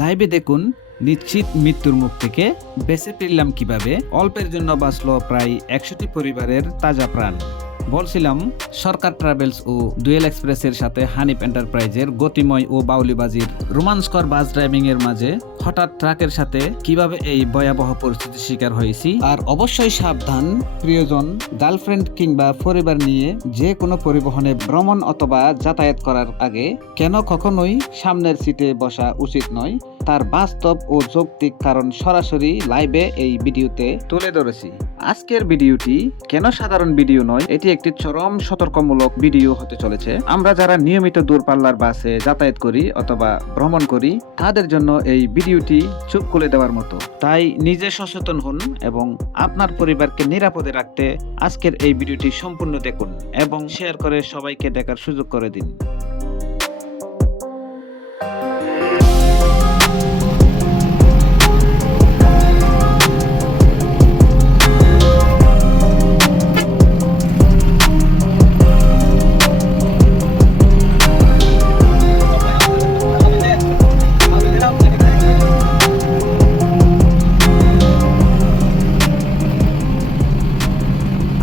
লাইভে দেখুন নিশ্চিত মৃত্যুর মুখ থেকে বেঁচে ফিরলাম কিভাবে, অল্পের জন্য বাঁচল প্রায় 100টি পরিবারের তাজা প্রাণ। বলছিলাম সরকার ট্রাভেলস ও ডুয়েল এক্সপ্রেসের সাথে হানিফ এন্টারপ্রাইজের গতিময় ও বাউলিবাজির রোমাঞ্চকর বাস ড্রাইভিং এর মাঝে হঠাৎ ট্রাকের সাথে কিভাবে এই ভয়াবহ পরিস্থিতির শিকার হয়েছি। আর অবশ্যই সাবধান, প্রিয়জন, গার্লফ্রেন্ড কিংবা পরিবার নিয়ে যে কোনো পরিবহনে ভ্রমণ অথবা যাতায়াত করার আগে কেন কখনোই সামনের সিটে বসা উচিত নয় তার বাস্তব ও যৌক্তিক কারণ সরাসরি লাইভে এই ভিডিওতে তুলে ধরেছি। আজকের ভিডিওটি কেন সাধারণ ভিডিও নয়, এটি একটি চরম সতর্কমূলক ভিডিও হতে চলেছে। আমরা যারা নিয়মিত দূরপাল্লার বাসে যাতায়াত করি অথবা ভ্রমণ করি তাদের জন্য এই ভিডিওটি চোখ খুলে দেওয়ার মতো। তাই নিজে সচেতন হন এবং আপনার পরিবারকে নিরাপদে রাখতে আজকের এই ভিডিওটি সম্পূর্ণ দেখুন এবং শেয়ার করে সবাইকে দেখার সুযোগ করে দিন।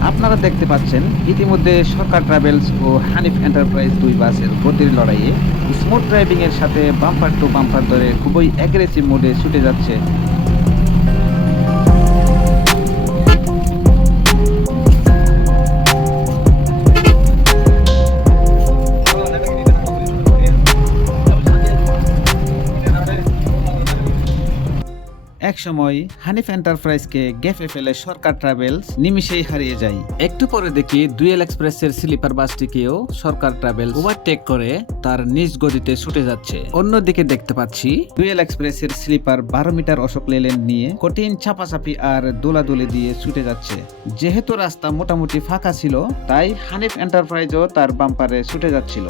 আপনারা দেখতে পাচ্ছেন ইতিমধ্যে সরকার ট্রাভেলস ও হানিফ এন্টারপ্রাইজ দুই বাসের গতির লড়াইয়ে স্মুথ ড্রাইভিং এর সাথে বাম্পার টু বাম্পার ধরে খুবই অ্যাগ্রেসিভ মোডে ছুটে যাচ্ছে। এক সময় হানিফ এন্টারপ্রাইজকে গেফে ফেলে সরকার ট্রাভেলস নিমিশেই হারিয়ে যায়। একটু পরে দেখি ডুয়েল এক্সপ্রেসের স্লিপার বাসটিকেও সরকার ট্রাভেলস ওভারটেক করে তার নিজ গতিতে ছুটে যাচ্ছে। অন্যদিকে দেখতে পাচ্ছি ডুয়েল এক্সপ্রেসের স্লিপার 12 মিটার অশোক লেল্যান্ড নিয়ে কঠিন চাপাচাপি আর দোলাদুলি দিয়ে ছুটে যাচ্ছে। যেহেতু রাস্তা মোটামুটি ফাঁকা ছিল তাই হানিফ এন্টারপ্রাইজও তার বাম্পারে ছুটে যাচ্ছিল।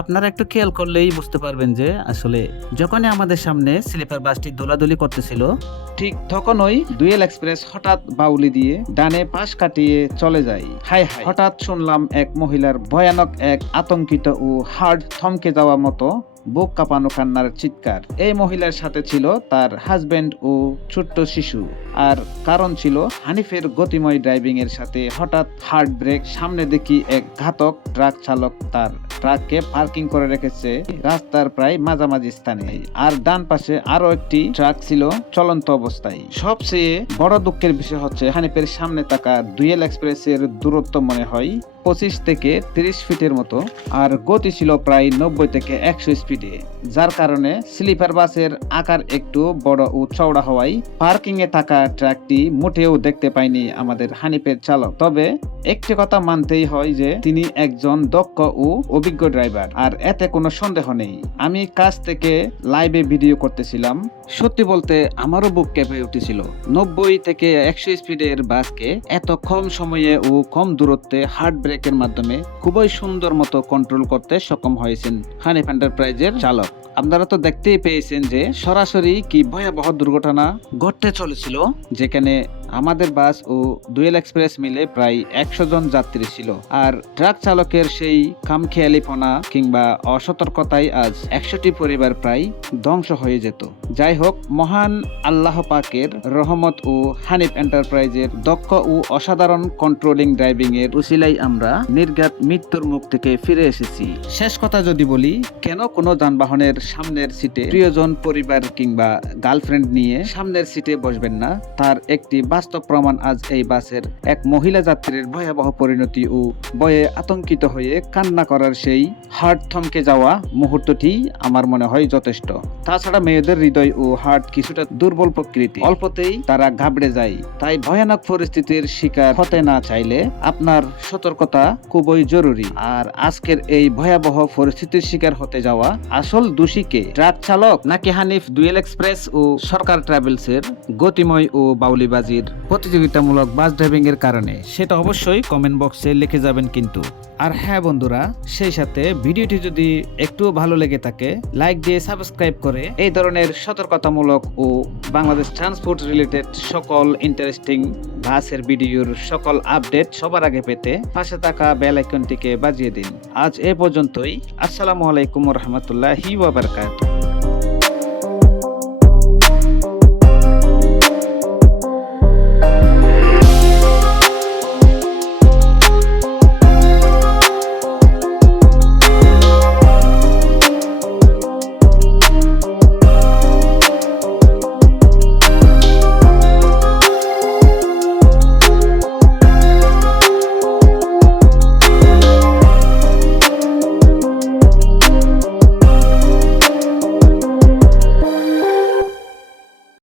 আপনারা একটু খেয়াল করলেই বুঝতে পারবেন যে আসলে যখনই আমাদের সামনে স্লিপার বাসটি দোলাদুলি করতেছিল ঠিক তখনই ডুয়েল এক্সপ্রেস হঠাৎ বাউলি দিয়ে ডানে পাশ কাটিয়ে চলে যায়। হায় হায়, হঠাৎ শুনলাম এক মহিলার ভয়ানক এক আতঙ্কিত ও হার্ট থমকে যাওয়া মতো বুক কাঁপানো কান্নার চিৎকার। এই মহিলার সাথে ছিল তার হাজবেন্ড ও ছোট্ট শিশু। আর কারণ ছিল হানিফের গতিময় ড্রাইভিং এর সাথে হঠাৎ হার্ড ব্রেক। সামনে দেখি এক ঘাতক ট্রাক চালক তার ট্রাককে পার্কিং করে রেখেছে রাস্তার প্রায় মাঝামাঝি স্থানে, আর ডান পাশে আরো একটি ট্রাক ছিল চলন্ত অবস্থায়। সবচেয়ে বড় দুঃখের বিষয় হচ্ছে হানিফের সামনে থাকা ডুয়েল এক্সপ্রেসের দূরত্ব মনে হয় 25 থেকে 30 ফিটের মতো, আর গতি ছিল প্রায় 90 থেকে 100 স্পিডে, যার কারণে স্লিপার বাসের আকার একটু বড় ও চওড়া হওয়ায় পার্কিং এ থাকা ট্রাকটি মোটেও দেখতে পায়নি আমাদের হানিফের চালক। তবে একটি কথা মানতেই হয় যে তিনি একজন দক্ষ ও অভিজ্ঞ ড্রাইভার, আর এতে কোনো সন্দেহ নেই। আমি কাছ থেকে লাইভে ভিডিও করতেছিলাম, সত্যি বলতে আমারও বুক কেঁপে উঠেছিল। 90 থেকে 100 স্পিডের বাসকে এত কম সময়ে ও কম দূরত্বে হার্ড ব্রেকের মাধ্যমে খুবই সুন্দর মতো কন্ট্রোল করতে সক্ষম হয়েছেন হানিফ এন্টারপ্রাইজের চালক। আপনারা তো দেখতেই পেয়েছেন যে সরাসরি কি ভয়াবহ দুর্ঘটনা ঘটতে চলেছিল, যেখানে আমাদের বাস ও ডুয়েল এক্সপ্রেস মিলে প্রায় 100 জন যাত্রী ছিল। আর ট্রাক চালকের সেই খামখেয়ালিপনা কিংবা অসতর্কতায় আজ 100টি পরিবার প্রায় ধ্বংস হয়ে যেত। যাই হোক, মহান আল্লাহ পাকের রহমত ও হানিফ এন্টারপ্রাইজের দক্ষ ও অসাধারণ কন্ট্রোলিং ড্রাইভিং এর উসিলাই আমরা নির্ঘাত মৃত্যুর মুখ থেকে ফিরে এসেছি। শেষ কথা যদি বলি, কেন কোনো যানবাহনের সামনের সিটে প্রিয়জন, পরিবার কিংবা গার্লফ্রেন্ড নিয়ে সামনের সিটে বসবেন না, তার একটি বাস্তব প্রমাণ আজ এই বাসের এক মহিলা যাত্রীর ভয়াবহ পরিণতি ও ভয়ে আতঙ্কিত হয়ে কান্না করার সেই হার্ট থমকে যাওয়া মুহূর্তটি আমার মনে হয় যথেষ্ট। তাছাড়া মেয়েদের হৃদয় ও হার্ট কিছুটা দুর্বল প্রকৃতি, অল্পতেই তারা ঘাবড়ে যায়। তাই ভয়ানক পরিস্থিতির শিকার হতে না চাইলে আপনার সতর্কতা খুবই জরুরি। আর আজকের এই ভয়াবহ পরিস্থিতির শিকার হতে যাওয়া আসল দোষী কে, ট্রাক চালক নাকি হানিফ ডুয়েল এক্সপ্রেস ও সরকার ট্রাভেলস এর গতিময় ও বাউলিবাজির প্রতিযোগিতামূলক বাস ড্রাইভিং এর কারণে, সেটা অবশ্যই কমেন্ট বক্সে লিখে যাবেন কিন্তু। আর হ্যাঁ বন্ধুরা, সেই সাথে ভিডিওটি যদি একটু ভালো লেগে থাকে লাইক দিয়ে সাবস্ক্রাইব করে এই ধরনের সতর্কতামূলক ও বাংলাদেশ ট্রান্সপোর্ট রিলেটেড সকল ইন্টারেস্টিং বাসের ভিডিওর সকল আপডেট সবার আগে পেতে পাশে থাকা বেল আইকনটিকে বাজিয়ে দিন। আজ এ পর্যন্তই। আসসালামু আলাইকুম ওয়া রাহমাতুল্লাহি ওয়া বারাকাতুহু।